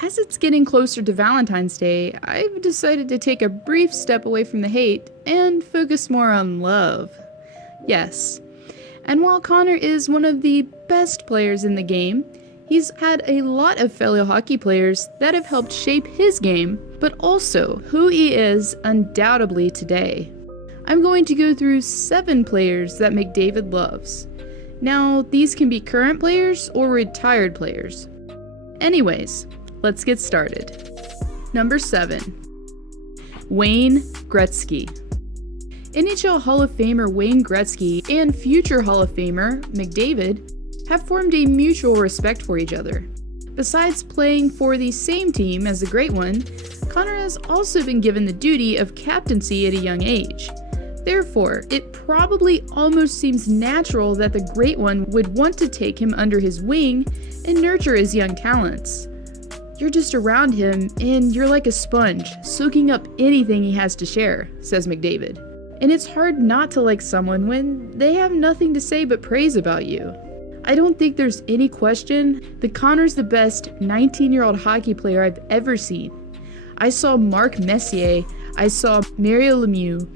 As it's getting closer to Valentine's Day, I've decided to take a brief step away from the hate and focus more on love. Yes. And while Connor is one of the best players in the game, he's had a lot of fellow hockey players that have helped shape his game, but also who he is undoubtedly today. I'm going to go through 7 players that McDavid loves. Now, these can be current players or retired players. Anyways, let's get started. Number 7. Wayne Gretzky. NHL Hall of Famer Wayne Gretzky and future Hall of Famer McDavid have formed a mutual respect for each other. Besides playing for the same team as the Great One, Connor has also been given the duty of captaincy at a young age. Therefore, it probably almost seems natural that the Great One would want to take him under his wing and nurture his young talents. You're just around him and you're like a sponge, soaking up anything he has to share, says McDavid. And it's hard not to like someone when they have nothing to say but praise about you. I don't think there's any question that Connor's the best 19-year-old hockey player I've ever seen. I saw Mark Messier, I saw Mario Lemieux,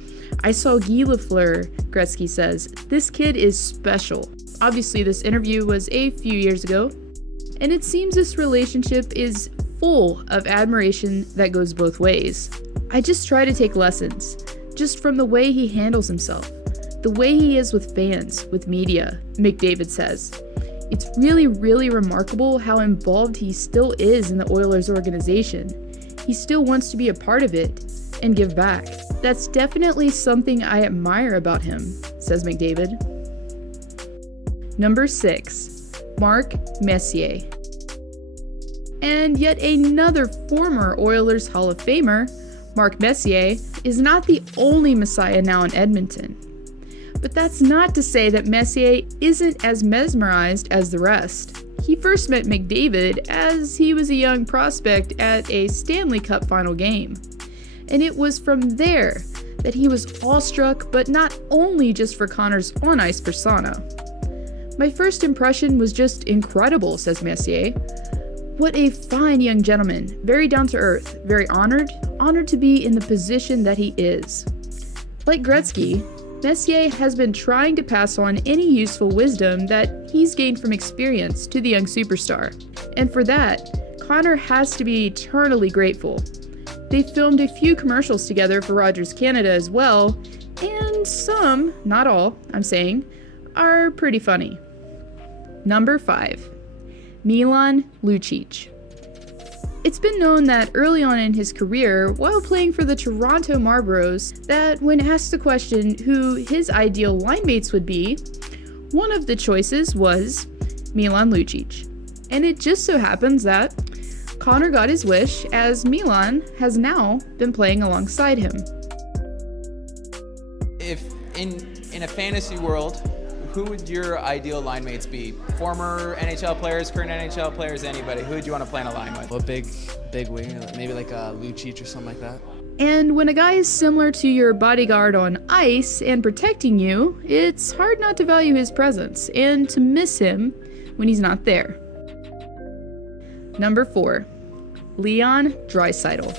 I saw Guy Lafleur, Gretzky says. This kid is special. Obviously, this interview was a few years ago, and it seems this relationship is full of admiration that goes both ways. I just try to take lessons, just from the way he handles himself, the way he is with fans, with media, McDavid says. It's really, really remarkable how involved he still is in the Oilers organization. He still wants to be a part of it and give back. That's definitely something I admire about him, says McDavid. Number 6. Mark Messier. And yet another former Oilers Hall of Famer, Mark Messier, is not the only Messiah now in Edmonton. But that's not to say that Messier isn't as mesmerized as the rest. He first met McDavid as he was a young prospect at a Stanley Cup final game. And it was from there that he was awestruck, but not only just for Connor's on-ice persona. My first impression was just incredible, says Messier. What a fine young gentleman, very down to earth, very honored to be in the position that he is. Like Gretzky, Messier has been trying to pass on any useful wisdom that he's gained from experience to the young superstar. And for that, Connor has to be eternally grateful. They filmed a few commercials together for Rogers Canada as well, and some, not all, I'm saying, are pretty funny. Number 5. Milan Lucic. It's been known that early on in his career, while playing for the Toronto Marlboros, that when asked the question who his ideal line mates would be, one of the choices was Milan Lucic. And it just so happens that Connor got his wish, as Milan has now been playing alongside him. If in a fantasy world, who would your ideal line mates be? Former NHL players, current NHL players, anybody? Who would you want to play in a line with? A big winger, maybe like a Lucic or something like that. And when a guy is similar to your bodyguard on ice and protecting you, it's hard not to value his presence and to miss him when he's not there. Number 4. Leon Draisaitl.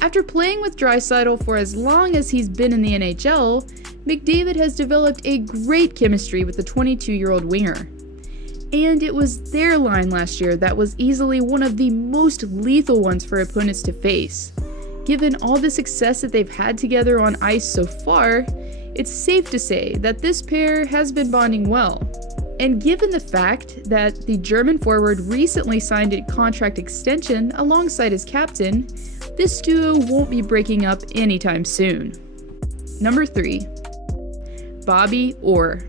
After playing with Draisaitl for as long as he's been in the NHL, McDavid has developed a great chemistry with the 22-year-old winger. And it was their line last year that was easily one of the most lethal ones for opponents to face. Given all the success that they've had together on ice so far, it's safe to say that this pair has been bonding well. And given the fact that the German forward recently signed a contract extension alongside his captain, this duo won't be breaking up anytime soon. Number 3. Bobby Orr.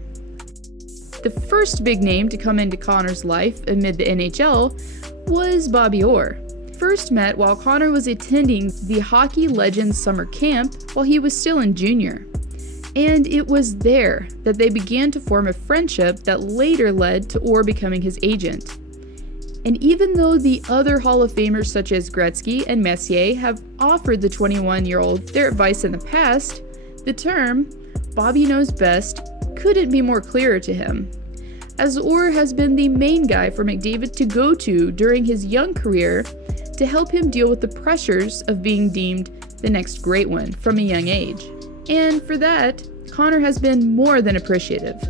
The first big name to come into Connor's life amid the NHL was Bobby Orr. First met while Connor was attending the Hockey Legends summer camp while he was still in junior. And it was there that they began to form a friendship that later led to Orr becoming his agent. And even though the other Hall of Famers such as Gretzky and Messier have offered the 21-year-old their advice in the past, the term, Bobby knows best, couldn't be more clearer to him. as Orr has been the main guy for McDavid to go to during his young career to help him deal with the pressures of being deemed the next great one from a young age. And for that, Connor has been more than appreciative.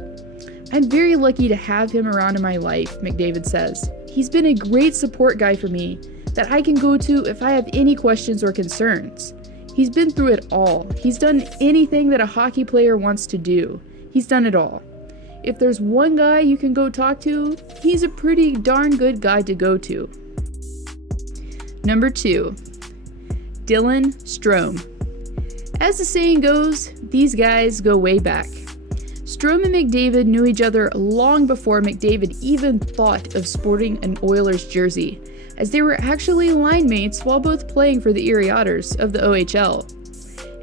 I'm very lucky to have him around in my life, McDavid says. He's been a great support guy for me that I can go to if I have any questions or concerns. He's been through it all. He's done anything that a hockey player wants to do. He's done it all. If there's one guy you can go talk to, he's a pretty darn good guy to go to. Number 2, Dillon Strome. As the saying goes, these guys go way back. Strome and McDavid knew each other long before McDavid even thought of sporting an Oilers jersey, as they were actually line mates while both playing for the Erie Otters of the OHL.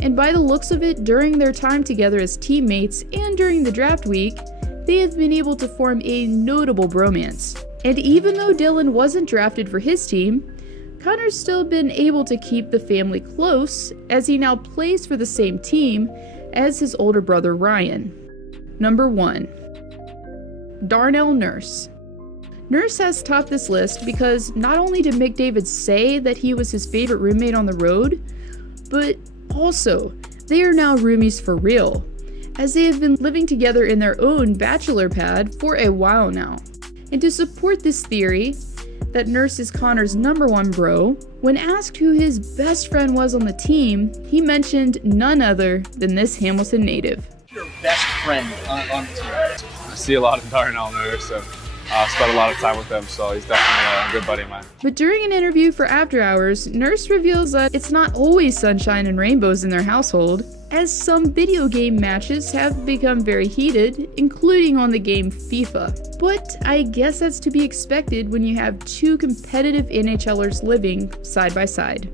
And by the looks of it, during their time together as teammates and during the draft week, they have been able to form a notable bromance. And even though Dillon wasn't drafted for his team, Connor's still been able to keep the family close as he now plays for the same team as his older brother Ryan. Number 1, Darnell Nurse. Nurse has topped this list because not only did McDavid say that he was his favorite roommate on the road, but also they are now roomies for real, as they have been living together in their own bachelor pad for a while now. And to support this theory that Nurse is Connor's number 1 bro, when asked who his best friend was on the team, he mentioned none other than this Hamilton native. Your best friend on the team? I see a lot of Darnell Nurse, and spent a lot of time with him, so he's definitely a good buddy of mine. But during an interview for After Hours, Nurse reveals that it's not always sunshine and rainbows in their household, as some video game matches have become very heated, including on the game FIFA. But I guess that's to be expected when you have two competitive NHLers living side by side.